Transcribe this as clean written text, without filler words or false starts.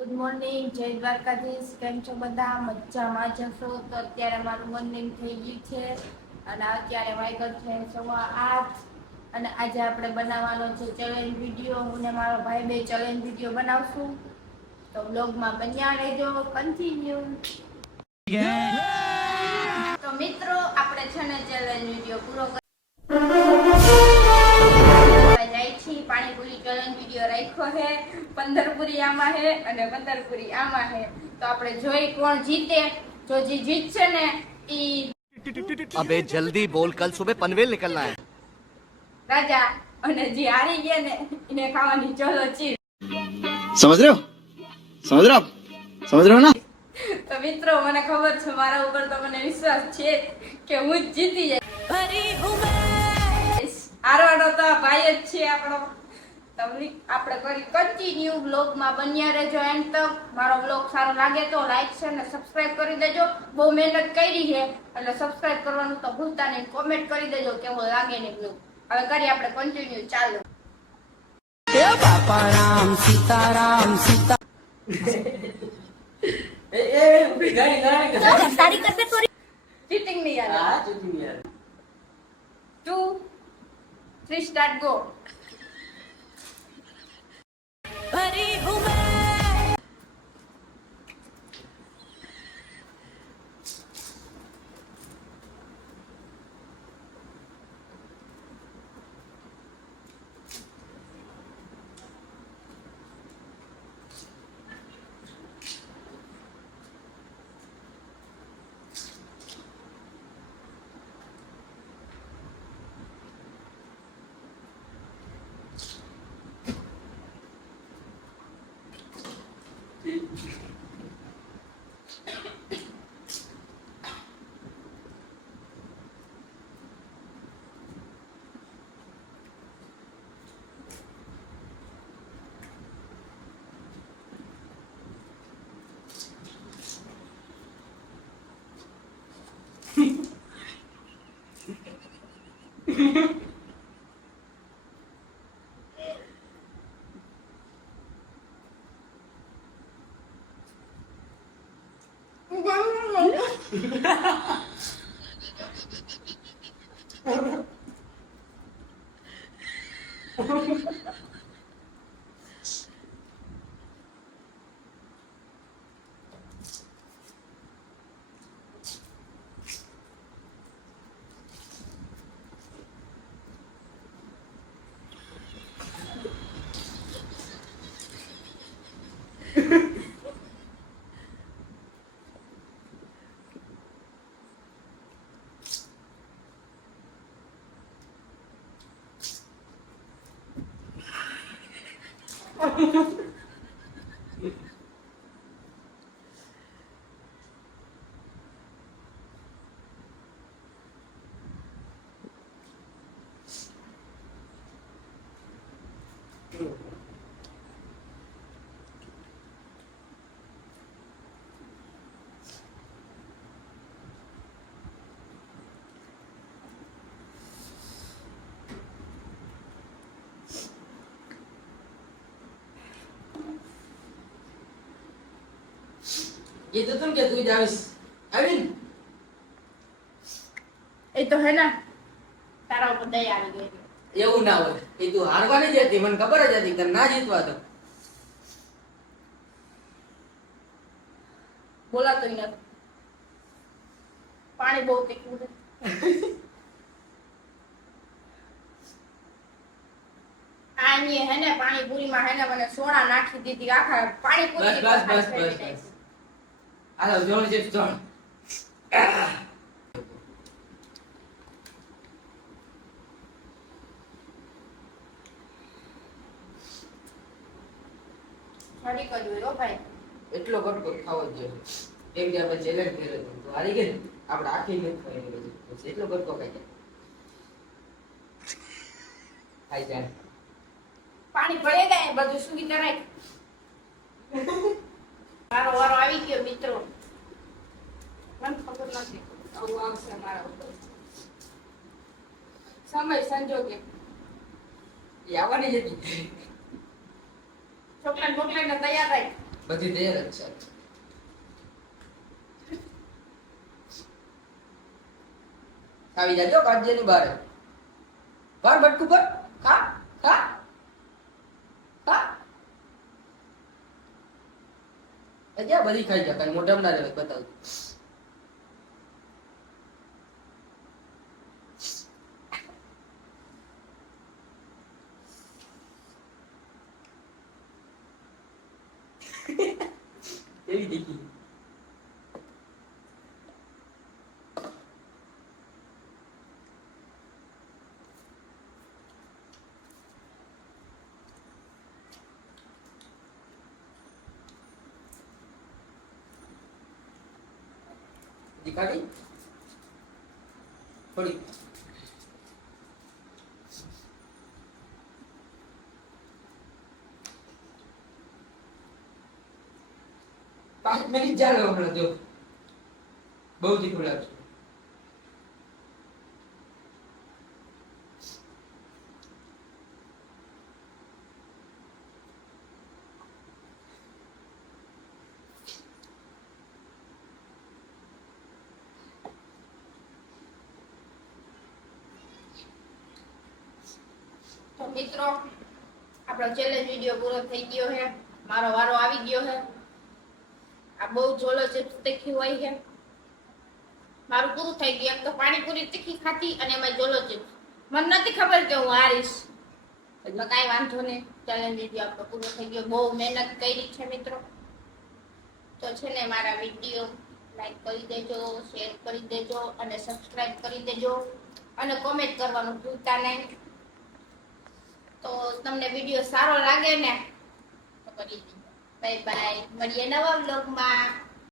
Good morning, જય દ્વારકાધીશ. કેમ છો બધા? મજામાં જશો? તો અત્યારે મારું મોર્નિંગ થઈ ગયું છે અને અત્યારે વાગ્યો છે 8:15 અને આજે આપણે બનાવવાનો છે ચેલેન્જ વિડીયો. હું ને મારો ભાઈ બે ચેલેન્જ વિડીયો બનાવશું, તો બ્લોગમાં બન્યા રહેજો. કન્ટિન્યુ. તો મિત્રો, આપણે છે ને ચેલેન્જ વિડીયો પૂરો જાય છે. પાણીપુરી ચેલેન્જ વિડીયો રાખ્યો છે. 15 પૂરી આમાં છે અને 15 પૂરી આમાં છે. તો આપણે જોઈ કોણ જીતે. જો જે જીતશે ને ઈ अबे जल्दी बोल, कल सुबह पनवेल निकलना है. રાજા, અને જે હારી ગયા ને એને ખાવાની ચલો ચીજ. समझ रहे हो समझ रहे हो आप समझ रहे हो ना. તો મિત્રો, મને ખબર છે, મારા ઉપર તો મને વિશ્વાસ છે કે હું જ જીતી જઈશ. હારવાનો તો ભાઈ જ છે આપણો. તમને આપણે કરી કન્ટિન્યુ. બ્લોગમાં બન્યા રહેજો એન્ડ તક. મારો બ્લોગ સારો લાગે તો લાઈક છે અને સબસ્ક્રાઇબ કરી દેજો. બહુ મહેનત કરી છે એટલે સબસ્ક્રાઇબ કરવાનું તો ભૂલતા નહીં. કોમેન્ટ કરી દેજો કેવો લાગે ને બ્લોગ. હવે કરીએ આપણે કન્ટિન્યુ. ચાલો. એ બાપા રામ સીતારામ સીતા ચીટિંગ નહીં યાર. 2 3 સ્ટાર્ટ ગો. ये तो तुम क्या तू जाविस आविन એ તો હે ને તારા ઉપર દયા આવી ગઈ. એવું ના હોય. એ તું હારવાની જ હતી, મને ખબર જ હતી કે ના જીતવા તો. બોલાતોય નથી. પાણી બહુ તીખું છે. આની હે ને પાણીપુરીમાં હે ને મને સોડા નાખી દીધી. આખા પાણીપુરી બસ હાલો જોણ છે જોણ. છડી કર્યું હો ભાઈ. એટલો કટકો ખાવો જ જોઈએ. એક દી આપણે ચેલેન્જ કર્યો હતો તો હારી ગઈ ને, આપણે આખી નથી ખાઈ પછી એટલો કટકો ખાઈ જાય. ખાઈ જાય. પાણી પડે ગયા બધું સુગી તરાય. મારો વારો આવી ગયો મિત્રો. મને ખબર નથી આવું આવશે મારા ઉપર. સમય સંજોગે એ આવવાની જ હતી. ચોકલેટ બોકલેટ ને તૈયાર રાખ. બધી તૈયાર જ છે આવી જાજો કાઢજેની બહાર બહાર બટકું પર ખા ખા ખા અજા બધી ખાઈ જા કઈ મોઢામાં ના રહે બતાવ એવી દેખી દિખાડી થોડી 5 મિનિટ ચાલો હમણાં જો બહુ તીખું લાગશે તો મિત્રો આપણો ચેલેન્જ વિડિયો પૂરો થઈ ગયો છે મારો વારો આવી ગયો છે આ બહુ જોલો ચિપ્સ તીખી હોય છે મારું પૂરું થઈ ગયું એક તો પાણીપુરી તીખી ખાતી અને એમાં જોલો ચિપ્સ મને નથી ખબર કે હું હારીશ એટલે કાંઈ વાંધો નહીં ચેલેન્જ વિડિયો આપણો પૂરો થઈ ગયો બહુ મહેનત કરી છે મિત્રો તો છે ને મારા વિડિયો લાઈક કરી દેજો શેર કરી દેજો અને સબસ્ક્રાઇબ કરી દેજો અને કોમેન્ટ કરવાનું ભૂલતા નહીં તો તમને વિડિયો સારો લાગે ને તો કરી દેજો બાય બાય મળીએ નવા વ્લોગમાં